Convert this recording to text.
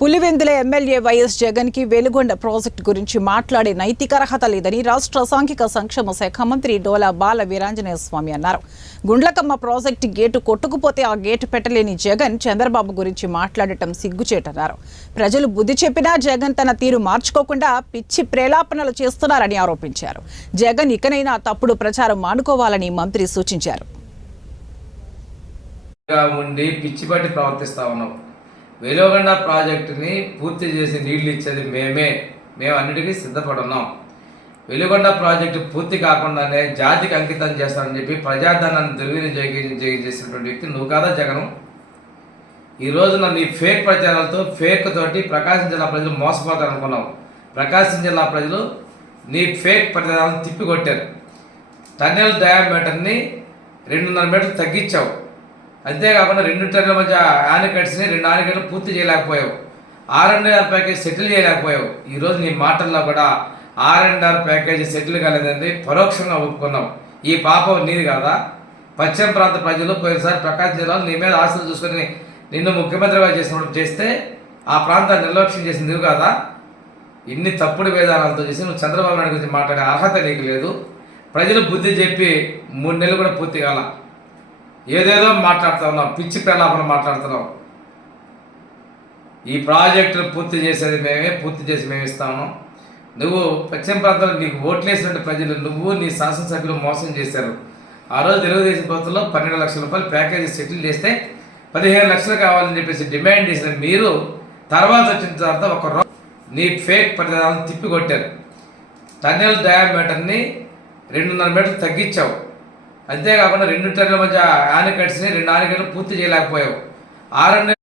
Pulivendula MLA YS Jagan కి Veligonda project గురించి మాట్లాడే నైతిక అర్హత లేదని రాష్ట్ర సాంఘిక సంక్షేమ శాఖ మంత్రి డోలా బాల వీరాంజనేయ స్వామి అన్నారు. గుండ్లకమ్మ ప్రాజెక్టు గేటు కొట్టుకుపోతే ఆ గేటు పెట్టలేని జగన్ చంద్రబాబు గురించి మాట్లాడటం సిగ్గుచేటన్నారు. ప్రజలు బుద్ధి చెప్పినా జగన్ తన తీరు మార్చుకోకుండా పిచ్చి ప్రేలాపనలు చేస్తున్నారని ఆరోపించారు. జగన్ ఇకనైనా తప్పుడు ప్రచారం మానుకోవాలని మంత్రి సూచించారు. పిచ్చిపట్టి ప్రవర్తిస్తా ఉన్నాం. వెలుగొండ ప్రాజెక్టుని పూర్తి చేసి నీళ్లు ఇచ్చేది మేము అన్నిటికీ సిద్ధపడున్నాం. వెలుగొండ ప్రాజెక్టు పూర్తి కాకుండానే జాతికి అంకితం చేస్తానని చెప్పి ప్రజాధనాన్ని దుర్వినియోగం చేసినటువంటి వ్యక్తి నువ్వు కాదా జగను? ఈ రోజున నీ ఫేక్ ప్రచారాలతో ఫేక్ తోటి ప్రకాశం జిల్లా ప్రజలు మోసపోతారనుకున్నావు. ప్రకాశం జిల్లా ప్రజలు నీ ఫేక్ ప్రచారాలను తిప్పికొట్టారు. టన్నెల్ డయామీటర్ని 2.5 మీటర్లు తగ్గించావు. అంతేకాకుండా 2 టన్నుల మధ్య ఆనకట్స్ని 2 ఆనకట్లు పూర్తి చేయలేకపోయావు. R&R package settle చేయలేకపోయావు. ఈరోజు నీ మాటల్లో కూడా R&R ప్యాకేజీ సెటిల్ కాలేదండి పరోక్షంగా ఒప్పుకున్నావు. ఈ పాపం నీది కాదా? పశ్చిమ ప్రాంత ప్రజలు పోయినసారి ప్రకాశం జిల్లాలో నీ మీద ఆశలు చూసుకొని నిన్ను ముఖ్యమంత్రిగా చేస్తే ఆ ప్రాంతాన్ని నిర్లక్ష్యం చేసింది నువ్వు కాదా? ఇన్ని తప్పుడు విధానాలతో చేసి నువ్వు చంద్రబాబు నాయుడు గురించి మాట్లాడే అర్హత నీకు లేదు. ప్రజలు బుద్ధి చెప్పి 3 నెలలు కూడా పూర్తి కాల. ఏదేదో మాట్లాడుతూ ఉన్నావు, పిచ్చి ప్రలాపన మాట్లాడుతున్నావు. ఈ ప్రాజెక్టును పూర్తి చేసేది పూర్తి చేసి మేము ఇస్తాము. నువ్వు పశ్చిమ ప్రాంతంలో నీకు ఓట్లేసినట్టు ప్రజలు నువ్వు నీ శాసనసభ్యులు మోసం చేశారు. ఆ రోజు తెలుగుదేశం ప్రభుత్వంలో 12 లక్షల రూపాయలు ప్యాకేజీ సెటిల్ చేస్తే 15 లక్షలు కావాలని చెప్పేసి డిమాండ్ చేసిన మీరు తర్వాత వచ్చిన తర్వాత నీ ఫేక్ ప్రచారాలను తిప్పికొట్టారు. టన్నెల్ డయామీటర్ని 2.5 మీటర్లు తగ్గించావు. అంతేకాకుండా 2 టన్నుల మధ్య ఆనకట్స్ని 2 ఆనకట్లు పూర్తి చేయలేకపోయావు. R&R